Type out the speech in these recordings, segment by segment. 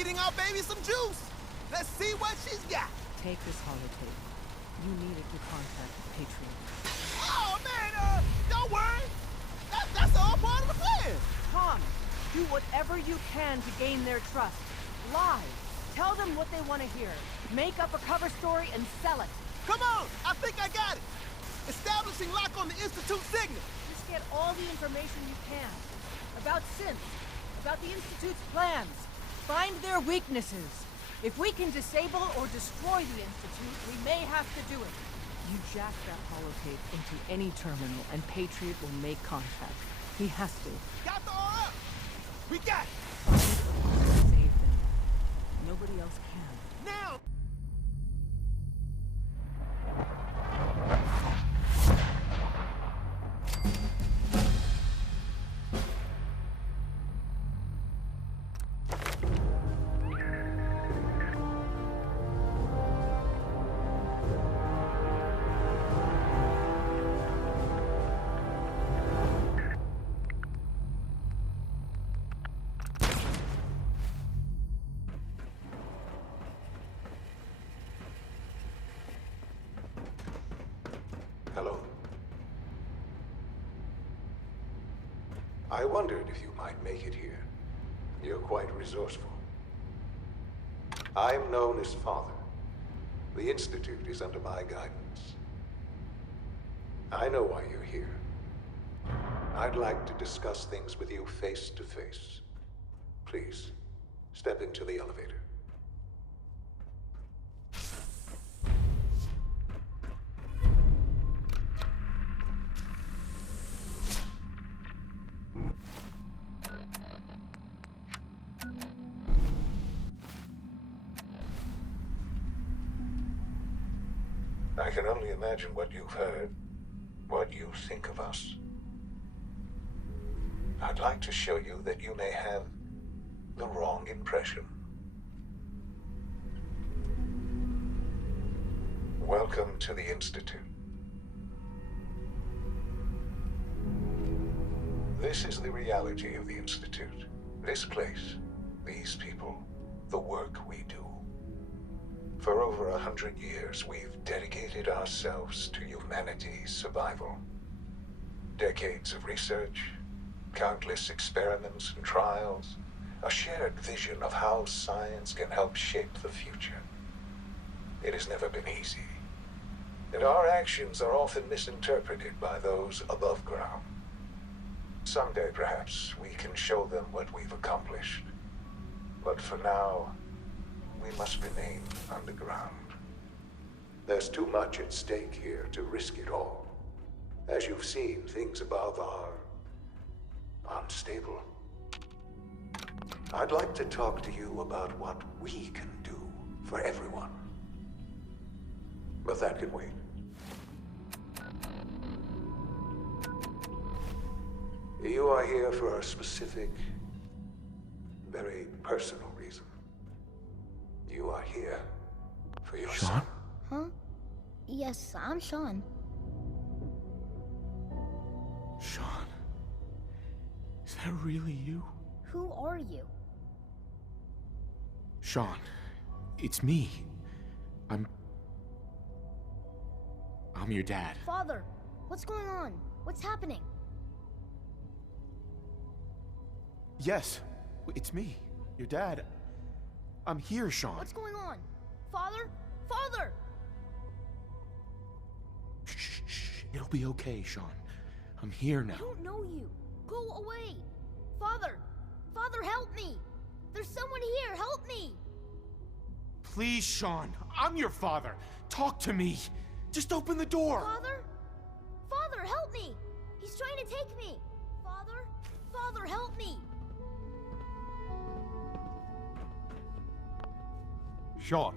feeding our baby some juice. Let's see what she's got. Take this holotape. You need it to contact Patriot. Oh, man, don't worry. That's all part of the plan. Tom, do whatever you can to gain their trust. Lie. Tell them what they want to hear. Make up a cover story and sell it. Come on, I think I got it. Establishing lock on the Institute signal. Just get all the information you can. About synths. About the Institute's plans. Find their weaknesses. If we can disable or destroy the Institute, we may have to do it. You jack that holotape into any terminal and Patriot will make contact. He has to. Got the RF. We got it. Save them. Nobody else can. Now. Hello. I wondered if you might make it here. You're quite resourceful. I'm known as Father. The Institute is under my guidance. I know why you're here. I'd like to discuss things with you face to face. Please, step into the elevator. I can only imagine what you've heard, what you think of us. I'd like to show you that you may have the wrong impression. Welcome to the Institute. This is the reality of the Institute. This place, these people, the work we do. For over 100 years, we've dedicated ourselves to humanity's survival. Decades of research, countless experiments and trials, a shared vision of how science can help shape the future. It has never been easy, and our actions are often misinterpreted by those above ground. Someday, perhaps, we can show them what we've accomplished. But for now, we must remain underground. There's too much at stake here to risk it all. As you've seen, things above are unstable. I'd like to talk to you about what we can do for everyone. But that can wait. You are here for a specific, very personal reason. You are here for your son. Huh? Yes, I'm Sean. Sean? Is that really you? Who are you? Sean, it's me. I'm your dad. Father, what's going on? What's happening? Yes, it's me, your dad. I'm here, Sean. What's going on? Father? Father! Shh. It'll be okay, Sean. I'm here now. I don't know you. Go away. Father! Father, help me! There's someone here, help me! Please, Sean. I'm your father. Talk to me. Just open the door. Father? Father, help me! He's trying to take me! Father? Father, help me! Sean.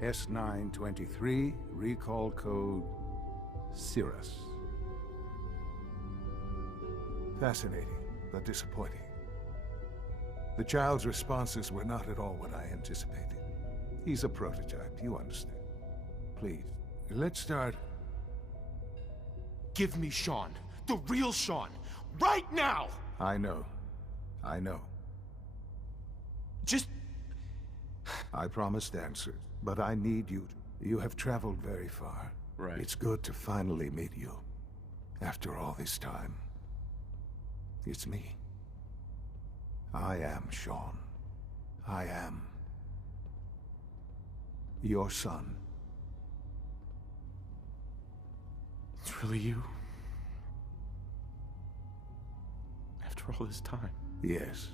S923, recall code Cirrus. Fascinating, but disappointing. The child's responses were not at all what I anticipated. He's a prototype, you understand. Please, let's start. Give me Sean. The real Sean. Right now! I know. Just... I promised answers, but I need you. You have traveled very far. Right. It's good to finally meet you. After all this time. It's me. I am Sean. I am your son. It's really you? After all this time? Yes.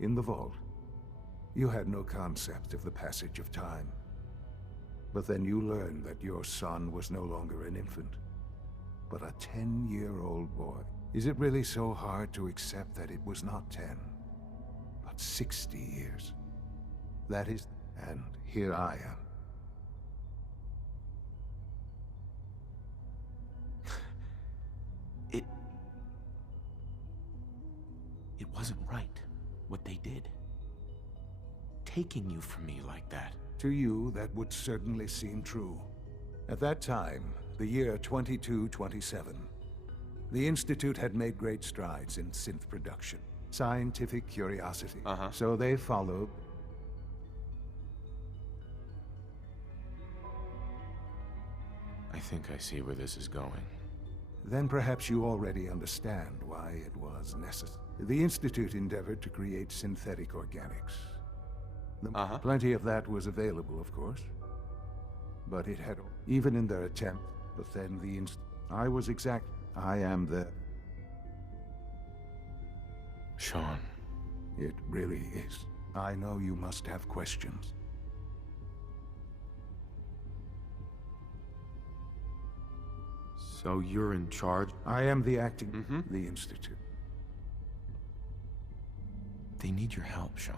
In the vault, you had no concept of the passage of time. But then you learned that your son was no longer an infant, but a 10-year-old boy. Is it really so hard to accept that it was not 10, but 60 years? That is, and here I am. It wasn't right, what they did. Taking you from me like that. To you, that would certainly seem true. At that time, the year 2227, the Institute had made great strides in synth production. Scientific curiosity. So they followed. I think I see where this is going. Then perhaps you already understand why it was necessary. The Institute endeavored to create synthetic organics. Plenty of that was available, of course. But it had, even in their attempt, but then I am the... Sean. It really is. I know you must have questions. So you're in charge? I am the acting... the Institute. They need your help, Sean.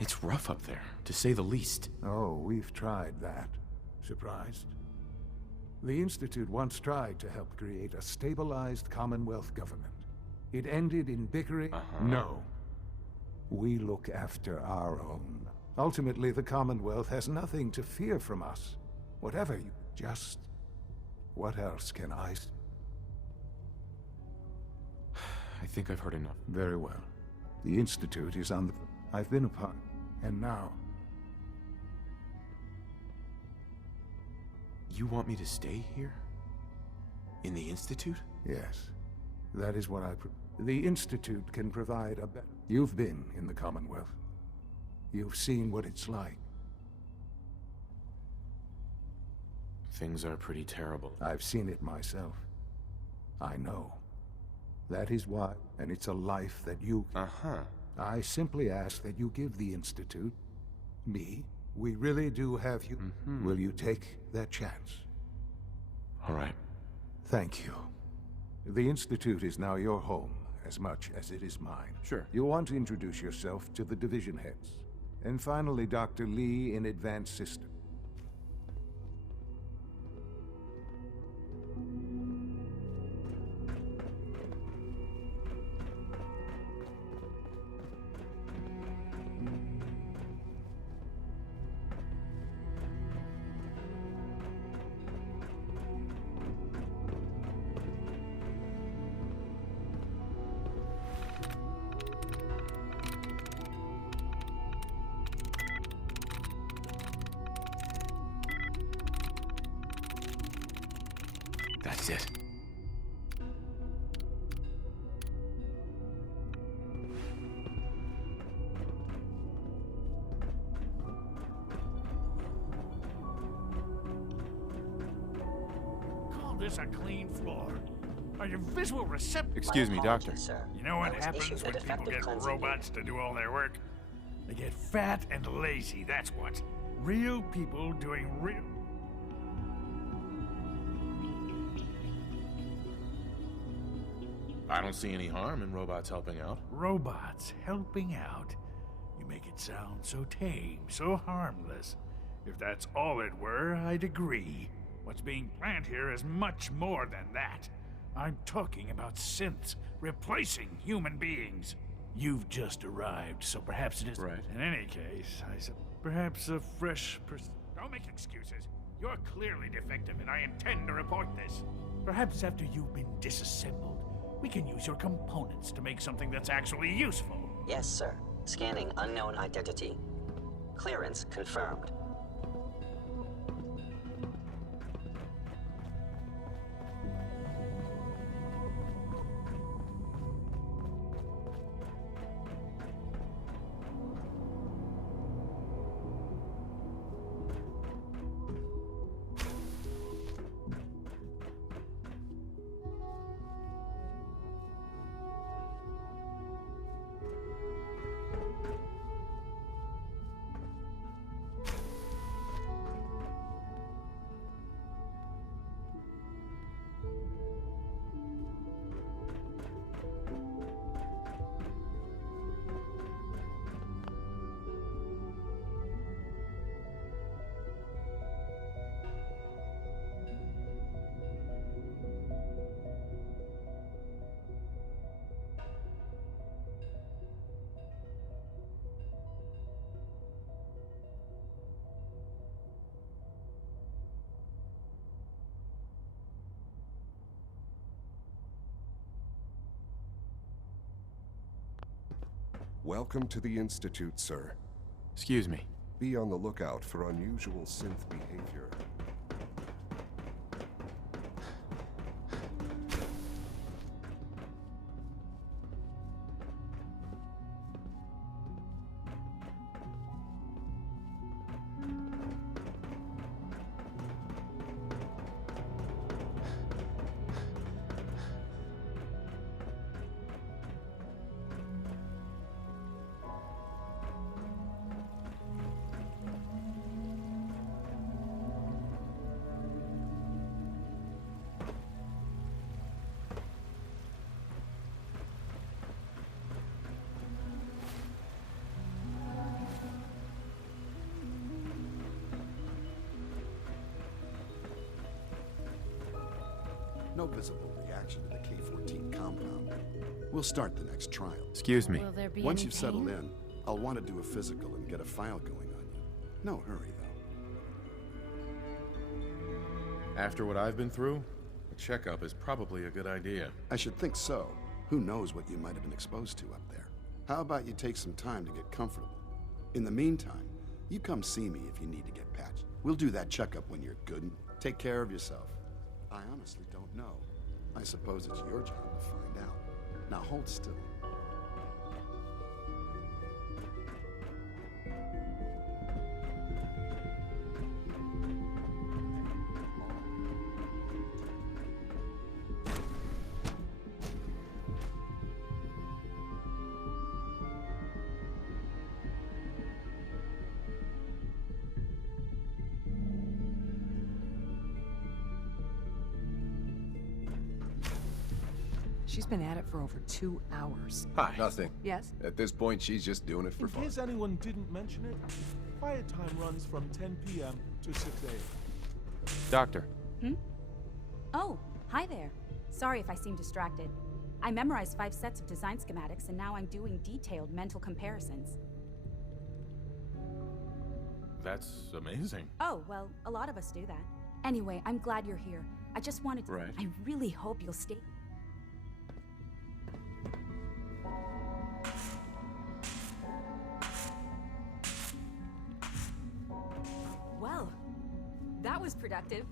It's rough up there, to say the least. Oh, we've tried that. Surprised? The Institute once tried to help create a stabilized Commonwealth government. It ended in bickering? No. We look after our own. Ultimately, the Commonwealth has nothing to fear from us. Whatever you... Just... What else can I... I think I've heard enough. Very well. The Institute is on the... I've been a part, and now... You want me to stay here? In the Institute? Yes. That is what I... The Institute can provide a better... You've been in the Commonwealth. You've seen what it's like. Things are pretty terrible. I've seen it myself. I know. That is why, and it's a life that you... I simply ask that you give the Institute, me, we really do have you. Will you take that chance? All right. Thank you. The Institute is now your home, as much as it is mine. Sure. You'll want to introduce yourself to the division heads. And finally, Dr. Lee in Advanced Systems. That's it. Call this a clean floor. Are your visual receptacles? Excuse me, Doctor. You know what happens when people get robots to do all their work? They get fat and lazy, that's what. Real people doing real... I don't see any harm in robots helping out. Robots helping out? You make it sound so tame, so harmless. If that's all it were, I'd agree. What's being planned here is much more than that. I'm talking about synths replacing human beings. You've just arrived, so perhaps it is... Right. In any case, perhaps a fresh Don't make excuses. You're clearly defective, and I intend to report this. Perhaps after you've been disassembled, we can use your components to make something that's actually useful. Yes, sir. Scanning unknown identity. Clearance confirmed. Welcome to the Institute, sir. Excuse me. Be on the lookout for unusual synth behavior. No visible reaction to the K-14 compound. We'll start the next trial. Excuse me. Will there be Once any you've settled pain? in, I'll want to do a physical and get a file going on you. No hurry, though. After what I've been through, a checkup is probably a good idea. I should think so. Who knows what you might have been exposed to up there. How about you take some time to get comfortable? In the meantime, you come see me if you need to get patched. We'll do that checkup when you're good and take care of yourself. I honestly don't know. I suppose it's your job to find out. Now hold still. She's been at it for over 2 hours. Hi. Nothing. Yes? At this point, she's just doing it for fun. In case anyone didn't mention it, quiet time runs from 10 p.m. to 6 a.m. Doctor. Oh, hi there. Sorry if I seem distracted. I memorized 5 sets of design schematics, and now I'm doing detailed mental comparisons. That's amazing. Oh, well, a lot of us do that. Anyway, I'm glad you're here. I just wanted to... Right. I really hope you'll stay... Well, that was productive.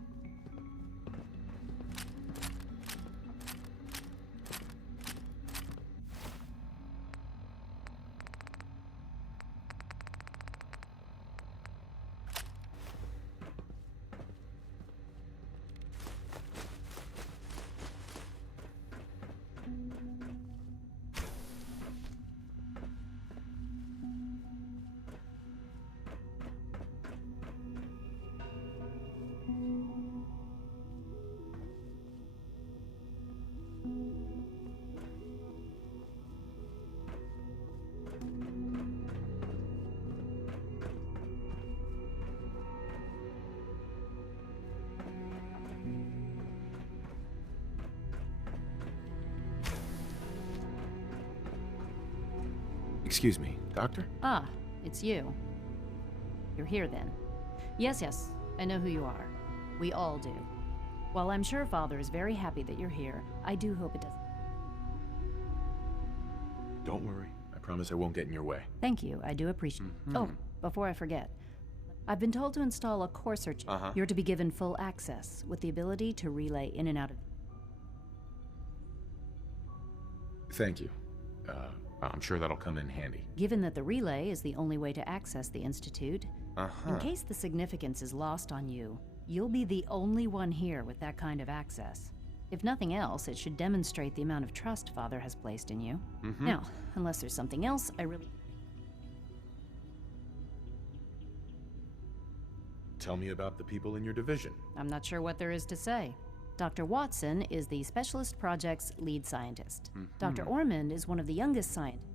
Excuse me, doctor? Ah, it's you. You're here then. Yes, I know who you are. We all do. While I'm sure Father is very happy that you're here, I do hope it doesn't... Don't worry. I promise I won't get in your way. Thank you, I do appreciate. Oh, before I forget, I've been told to install a courser chip. You're to be given full access, with the ability to relay in and out of... Thank you. I'm sure that'll come in handy. Given that the relay is the only way to access the Institute, in case the significance is lost on you, you'll be the only one here with that kind of access. If nothing else, it should demonstrate the amount of trust Father has placed in you. Now, unless there's something else, I really... Tell me about the people in your division. I'm not sure what there is to say. Dr. Watson is the Specialist Project's lead scientist. Dr. Ormond is one of the youngest scientists.